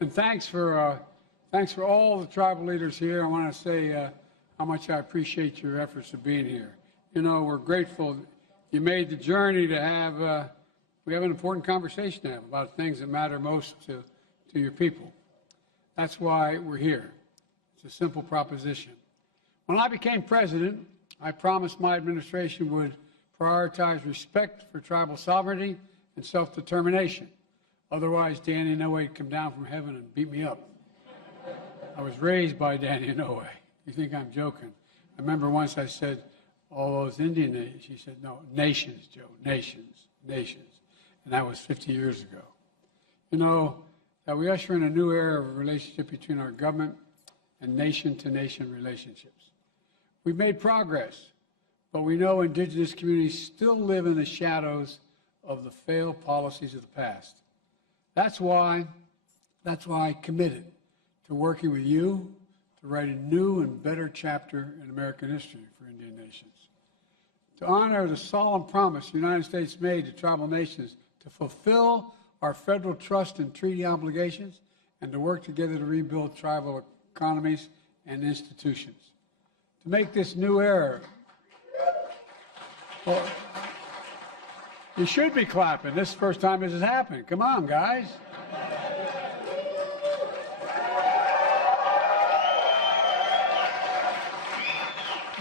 And thanks for all the tribal leaders here. I want to say how much I appreciate your efforts of being here. You know, we're grateful you made the journey to have. We have an important conversation to have about things that matter most to your people. That's why we're here. It's a simple proposition. When I became president, I promised my administration would prioritize respect for tribal sovereignty and self-determination. Otherwise, Danny Inouye would come down from heaven and beat me up. I was raised by Danny Inouye. You think I'm joking? I remember once I said, all those Indian nations. She said, no, nations, Joe, nations, nations. And that was 50 years ago. You know, that we usher in a new era of a relationship between our government and nation-to-nation relationships. We've made progress, but we know indigenous communities still live in the shadows of the failed policies of the past. That's why I committed to working with you to write a new and better chapter in American history for Indian nations. To honor the solemn promise the United States made to tribal nations to fulfill our federal trust and treaty obligations and to work together to rebuild tribal economies and institutions. To make this new era, well, you should be clapping. This is the first time this has happened. Come on, guys.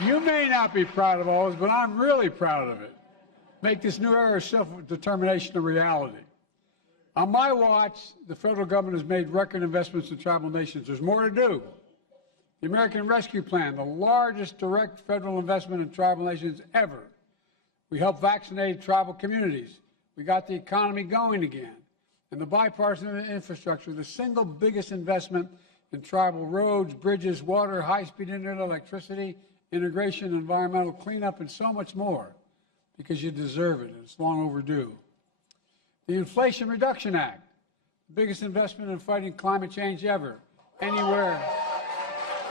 You may not be proud of all this, but I'm really proud of it. Make this new era of self-determination a reality. On my watch, the federal government has made record investments in tribal nations. There's more to do. The American Rescue Plan, the largest direct federal investment in tribal nations ever. We helped vaccinate tribal communities. We got the economy going again. And the bipartisan infrastructure, the single biggest investment in tribal roads, bridges, water, high-speed internet, electricity, integration, environmental cleanup, and so much more, because you deserve it, and it's long overdue. The Inflation Reduction Act, the biggest investment in fighting climate change ever, anywhere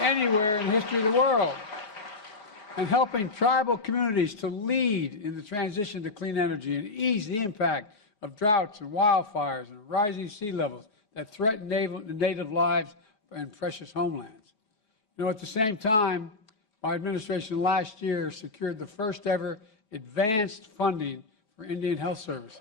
in history of the world, and helping tribal communities to lead in the transition to clean energy and ease the impact of droughts and wildfires and rising sea levels that threaten native lives and precious homelands. You know, at the same time, my administration last year secured the first ever advanced funding for Indian health services.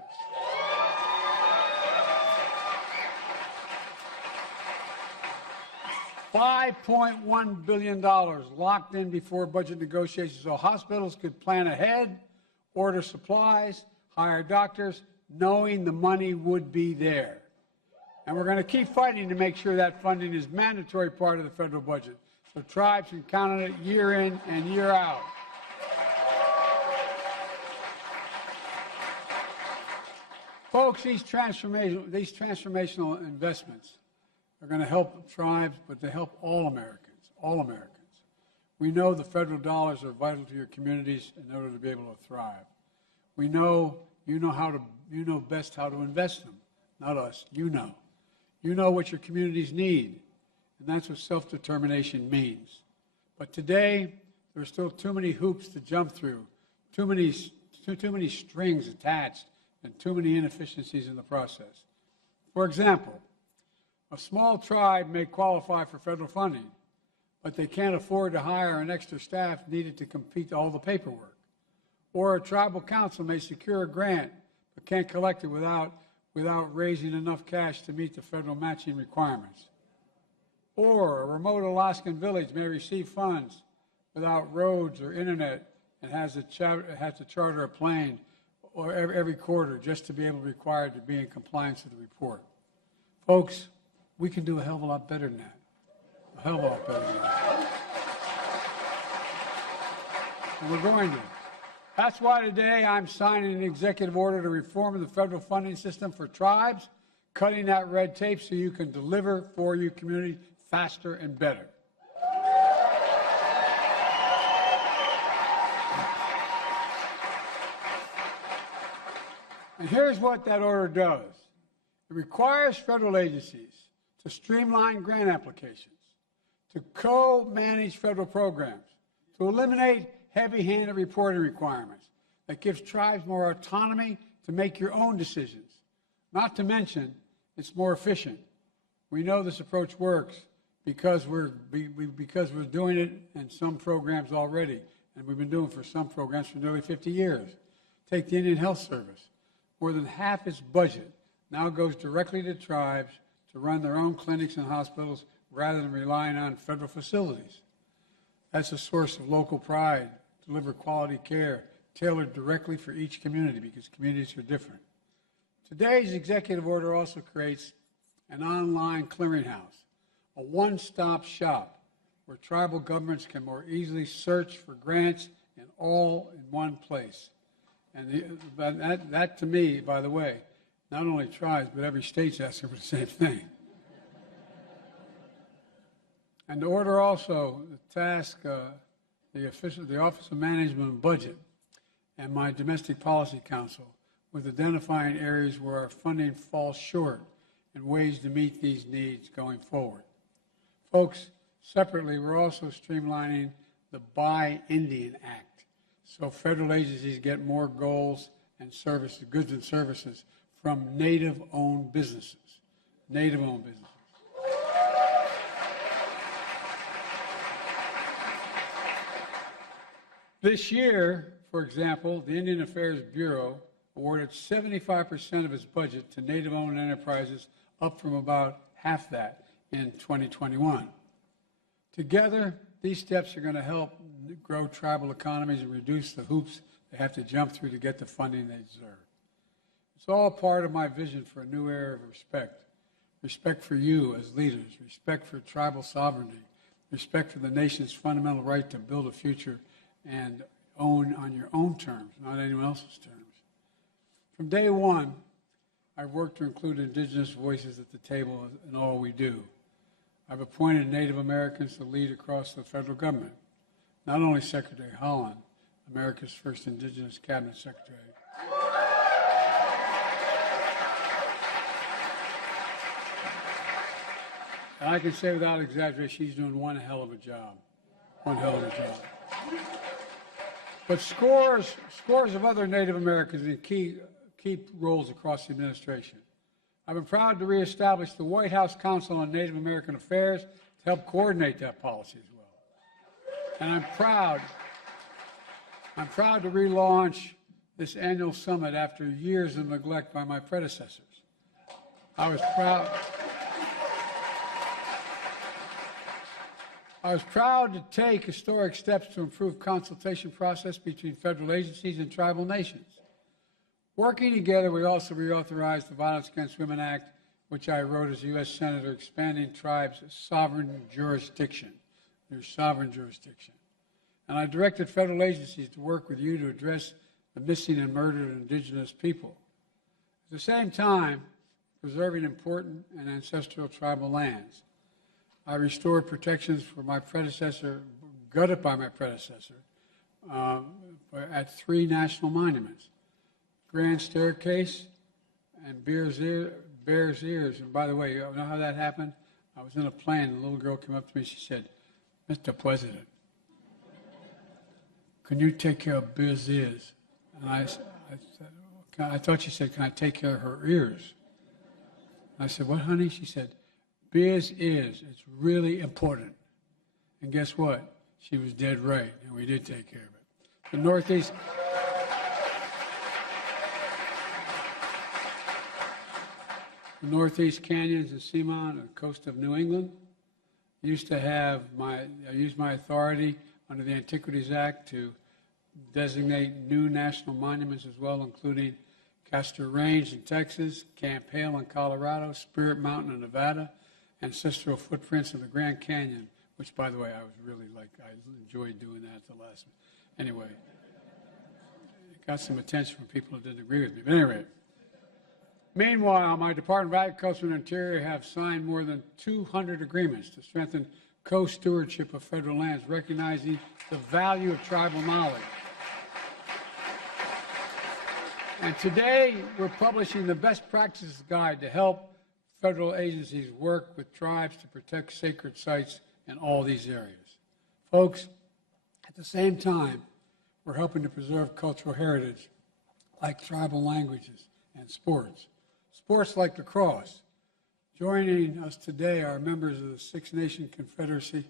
$5.1 billion locked in before budget negotiations so hospitals could plan ahead, order supplies, hire doctors, knowing the money would be there. And we're going to keep fighting to make sure that funding is a mandatory part of the federal budget, so tribes can count on it year in and year out. Folks, these transformational investments are going to help tribes, but they help all Americans, all Americans. We know the federal dollars are vital to your communities in order to be able to thrive. We know you know best how to invest them, not us. You know. You know what your communities need, and that's what self-determination means. But today, there are still too many hoops to jump through, too many strings attached, and too many inefficiencies in the process. For example, a small tribe may qualify for federal funding, but they can't afford to hire an extra staff needed to complete all the paperwork. Or a tribal council may secure a grant, but can't collect it without raising enough cash to meet the federal matching requirements. Or a remote Alaskan village may receive funds without roads or internet and has to charter a plane or every quarter just to be required to be in compliance with the report. Folks, we can do a hell of a lot better than that. A hell of a lot better than that. And we're going to. That's why today I'm signing an executive order to reform the federal funding system for tribes, cutting that red tape so you can deliver for your community faster and better. And here's what that order does. It requires federal agencies to streamline grant applications, to co-manage federal programs, to eliminate heavy-handed reporting requirements that gives tribes more autonomy to make your own decisions. Not to mention, it's more efficient. We know this approach works because we're doing it in some programs already, and we've been doing it for some programs for nearly 50 years. Take the Indian Health Service. More than half its budget now goes directly to tribes to run their own clinics and hospitals rather than relying on federal facilities. That's a source of local pride, deliver quality care tailored directly for each community because communities are different. Today's executive order also creates an online clearinghouse, a one-stop shop where tribal governments can more easily search for grants and all in one place. And that to me, by the way, not only tribes, but every state's asking for the same thing. And the order also task the Office of Management and Budget and my Domestic Policy Council with identifying areas where our funding falls short and ways to meet these needs going forward. Folks, separately, we're also streamlining the Buy Indian Act so federal agencies get more goals and services, goods and services from Native-owned businesses. Native-owned businesses. This year, for example, the Indian Affairs Bureau awarded 75% of its budget to Native-owned enterprises, up from about half that in 2021. Together, these steps are going to help grow tribal economies and reduce the hoops they have to jump through to get the funding they deserve. It's all part of my vision for a new era of respect. Respect for you as leaders, respect for tribal sovereignty, respect for the nation's fundamental right to build a future and own on your own terms, not anyone else's terms. From day one, I've worked to include indigenous voices at the table in all we do. I've appointed Native Americans to lead across the federal government, not only Secretary Holland, America's first indigenous cabinet secretary, and I can say without exaggeration, she's doing one hell of a job. One hell of a job. But scores of other Native Americans in key roles across the administration. I've been proud to reestablish the White House Council on Native American Affairs to help coordinate that policy as well. And I'm proud to relaunch this annual summit after years of neglect by my predecessors. I was proud to take historic steps to improve consultation process between federal agencies and tribal nations. Working together, we also reauthorized the Violence Against Women Act, which I wrote as a U.S. Senator, expanding tribes' sovereign jurisdiction, their sovereign jurisdiction. And I directed federal agencies to work with you to address the missing and murdered indigenous people. At the same time, preserving important and ancestral tribal lands. I restored protections for my predecessor, gutted by my predecessor, at 3 national monuments. Grand Staircase and Bears Ears. And by the way, you know how that happened? I was in a plane, and a little girl came up to me, she said, "Mr. President, can you take care of Bears Ears?" And I thought she said, "Can I take care of her ears?" And I said, "What, honey?" She said, "Bears Ears, it's really important." And guess what? She was dead right, and we did take care of it. The Northeast Canyons and Seamount on the coast of New England. I used my authority under the Antiquities Act to designate new national monuments as well, including Castor Range in Texas, Camp Hale in Colorado, Spirit Mountain in Nevada, ancestral footprints of the Grand Canyon, which, by the way, I enjoyed doing that at the last. Anyway, it got some attention from people who didn't agree with me. But anyway, meanwhile, my Department of Agriculture and Interior have signed more than 200 agreements to strengthen co-stewardship of federal lands, recognizing the value of tribal knowledge. And today, we're publishing the Best Practices Guide to help federal agencies work with tribes to protect sacred sites in all these areas. Folks, at the same time, we're helping to preserve cultural heritage like tribal languages and sports. Sports like lacrosse, Joining us today are members of the Six Nation Confederacy,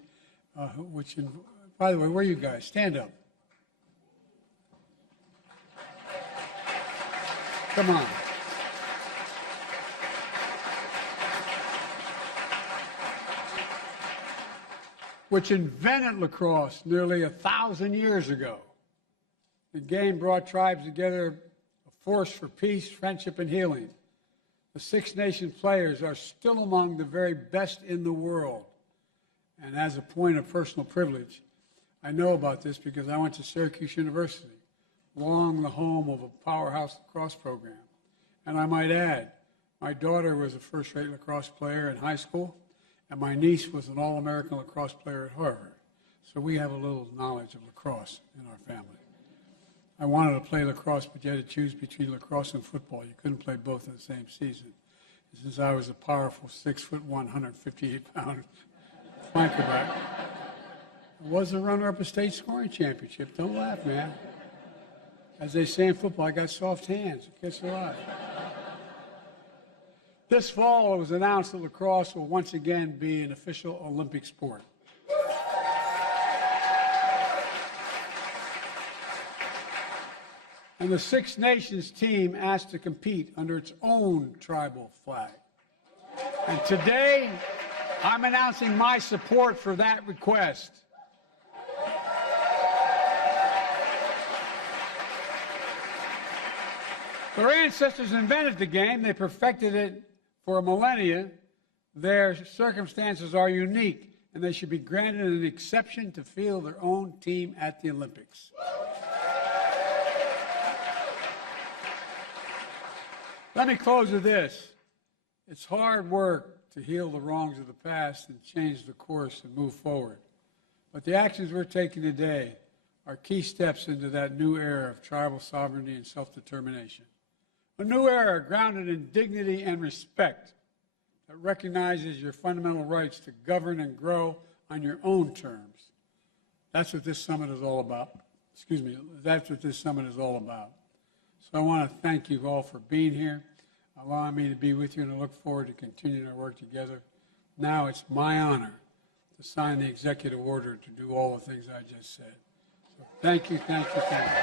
by the way, where are you guys? Stand up. Come on. Which invented lacrosse nearly 1,000 years ago. The game brought tribes together, a force for peace, friendship, and healing. The Six Nation players are still among the very best in the world. And as a point of personal privilege, I know about this because I went to Syracuse University, long the home of a powerhouse lacrosse program. And I might add, my daughter was a first-rate lacrosse player in high school, and my niece was an All-American lacrosse player at Harvard. So we have a little knowledge of lacrosse in our family. I wanted to play lacrosse, but you had to choose between lacrosse and football. You couldn't play both in the same season. And since I was a powerful 6'1", 158-pound flanker, I was a runner-up a state scoring championship. Don't laugh, man. As they say in football, I got soft hands. Guess a lot. This fall, it was announced that lacrosse will once again be an official Olympic sport. And the Six Nations team asked to compete under its own tribal flag. And today, I'm announcing my support for that request. Their ancestors invented the game. They perfected it for a millennia. Their circumstances are unique, and they should be granted an exception to field their own team at the Olympics. Let me close with this. It's hard work to heal the wrongs of the past and change the course and move forward. But the actions we're taking today are key steps into that new era of tribal sovereignty and self-determination. A new era grounded in dignity and respect that recognizes your fundamental rights to govern and grow on your own terms. That's what this summit is all about. That's what this summit is all about. So I want to thank you all for being here, allowing me to be with you, and I look forward to continuing our work together. Now it's my honor to sign the executive order to do all the things I just said. So thank you, thank you, thank you.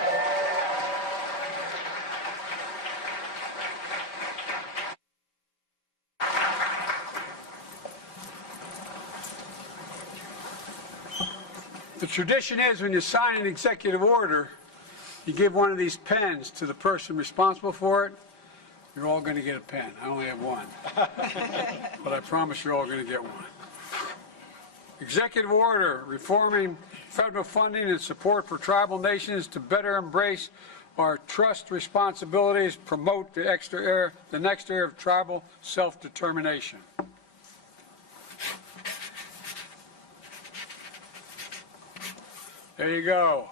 The tradition is when you sign an executive order, you give one of these pens to the person responsible for it. You're all going to get a pen. I only have one. But I promise you're all going to get one. Executive order reforming federal funding and support for tribal nations to better embrace our trust responsibilities, promote the next era of tribal self-determination. There you go.